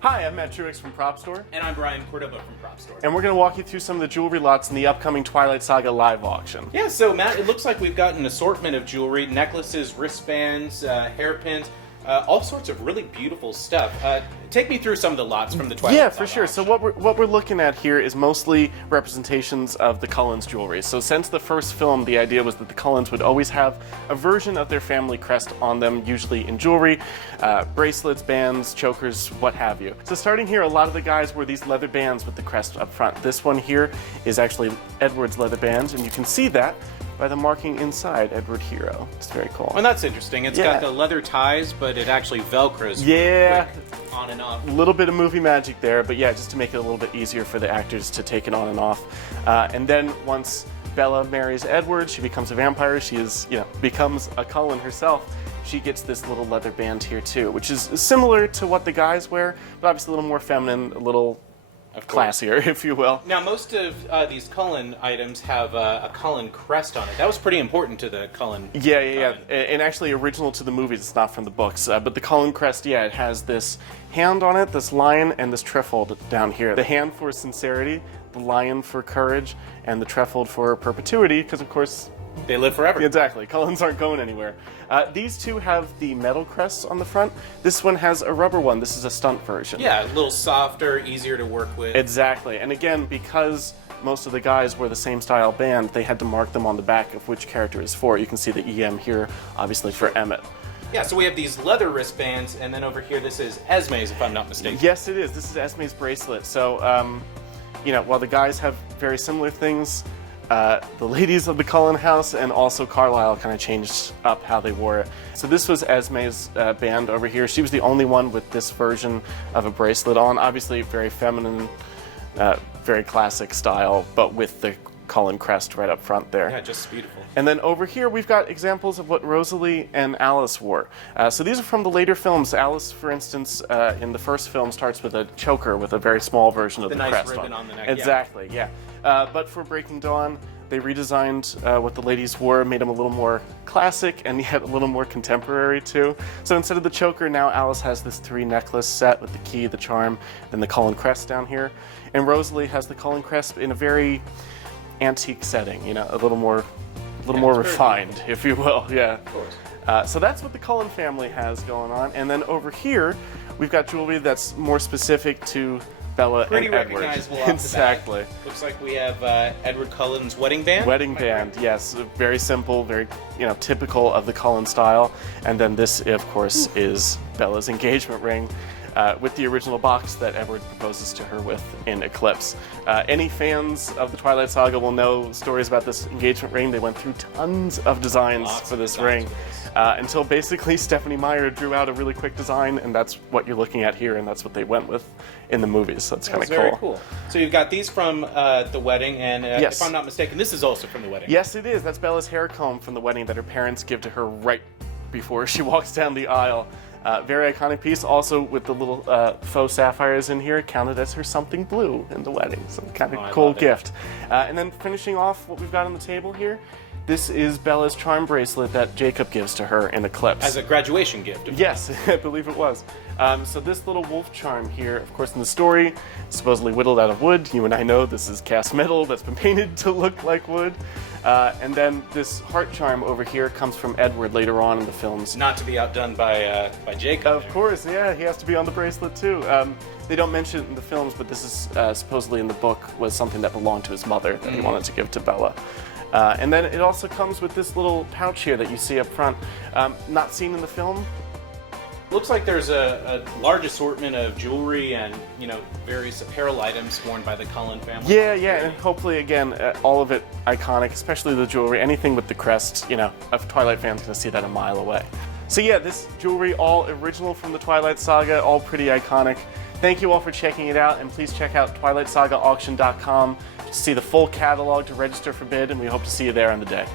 Hi, I'm Matt Truex from Prop Store. And I'm Brian Cordoba from Prop Store. And we're going to walk you through some of the jewelry lots in the upcoming Twilight Saga live auction. Yeah, so Matt, it looks like we've got an assortment of jewelry, necklaces, wristbands, hairpins, all sorts of really beautiful stuff. Take me through some of the lots from the Twilight Saga for sure. auction. So what we're looking at here is mostly representations of the Cullens jewelry. So since the first film, the idea was that the Cullens would always have a version of their family crest on them, usually in jewelry, bracelets, bands, chokers, what have you. So starting here, a lot of the guys wore these leather bands with the crest up front. This one here is actually Edward's leather band, and you can see that by the marking inside, Edward Hero. It's very cool. And that's interesting. It's got the leather ties, but it actually Velcros quick on and off. A little bit of movie magic there, but yeah, just to make it a little bit easier for the actors to take it on and off. And then once Bella marries Edward, she becomes a vampire. She becomes a Cullen herself. She gets this little leather band here too, which is similar to what the guys wear, but obviously a little more feminine, a little classier, if you will. Now, most of these Cullen items have a Cullen crest on it. That was pretty important to the Cullen. Yeah. And actually, original to the movies, it's not from the books. But the Cullen crest, it has this hand on it, this lion, and this trefoil down here. The hand for sincerity, the lion for courage, and the trefoil for perpetuity, because of course, they live forever. Exactly. Cullens aren't going anywhere. These two have the metal crests on the front. This one has a rubber one. This is a stunt version. Yeah, a little softer, easier to work with. Exactly. And again, because most of the guys wear the same style band, they had to mark them on the back of which character is for. You can see the EM here, obviously for Emmett. Yeah, so we have these leather wristbands, and then over here this is Esme's, if I'm not mistaken. Yes, it is. This is Esme's bracelet. So, while the guys have very similar things, the ladies of the Cullen house and also Carlisle kind of changed up how they wore it. So this was Esme's band over here. She was the only one with this version of a bracelet on. Obviously very feminine, very classic style, but with the Cullen crest right up front there. Yeah, just beautiful. And then over here we've got examples of what Rosalie and Alice wore. So these are from the later films. Alice, for instance, in the first film starts with a choker with a very small version of the nice crest ribbon on the neck. Exactly, yeah. But for Breaking Dawn, they redesigned what the ladies wore, made them a little more classic and yet a little more contemporary too. So instead of the choker, now Alice has this 3 necklace set with the key, the charm, and the Cullen crest down here. And Rosalie has the Cullen crest in a very antique setting, a little more refined, if you will. Yeah. Of course. So that's what the Cullen family has going on. And then over here, we've got jewelry that's more specific to Bella Pretty and Edward. recognizable off Exactly. the bat. Looks like we have Edward Cullen's wedding band. Wedding band, yes. Very simple, very typical of the Cullen style. And then this, of course, is Bella's engagement ring. With the original box that Edward proposes to her with in Eclipse. Any fans of the Twilight Saga will know stories about this engagement ring. They went through tons of designs for this ring until basically Stephanie Meyer drew out a really quick design, and that's what you're looking at here, and that's what they went with in the movies. So that's kind of cool. Very cool. So you've got these from the wedding, and yes. If I'm not mistaken, this is also from the wedding. Yes, it is. That's Bella's hair comb from the wedding that her parents give to her right before she walks down the aisle. Very iconic piece, also with the little faux sapphires in here, counted as her something blue in the wedding. So kind of cool gift. And then finishing off what we've got on the table here, this is Bella's charm bracelet that Jacob gives to her in Eclipse. As a graduation gift. Yes, I believe it was. So this little wolf charm here, of course in the story, supposedly whittled out of wood. You and I know this is cast metal that's been painted to look like wood. And then this heart charm over here comes from Edward later on in the films. Not to be outdone by Jacob. Of course, yeah, he has to be on the bracelet too. They don't mention it in the films, but this is supposedly in the book was something that belonged to his mother that he wanted to give to Bella. And then it also comes with this little pouch here that you see up front. Not seen in the film. Looks like there's a large assortment of jewelry and, various apparel items worn by the Cullen family. Yeah, and hopefully, again, all of it iconic, especially the jewelry. Anything with the crest, a Twilight fan's going to see that a mile away. So yeah, this jewelry, all original from the Twilight Saga, all pretty iconic. Thank you all for checking it out, and please check out TwilightSagaAuction.com to see the full catalog, to register for bid, and we hope to see you there on the day.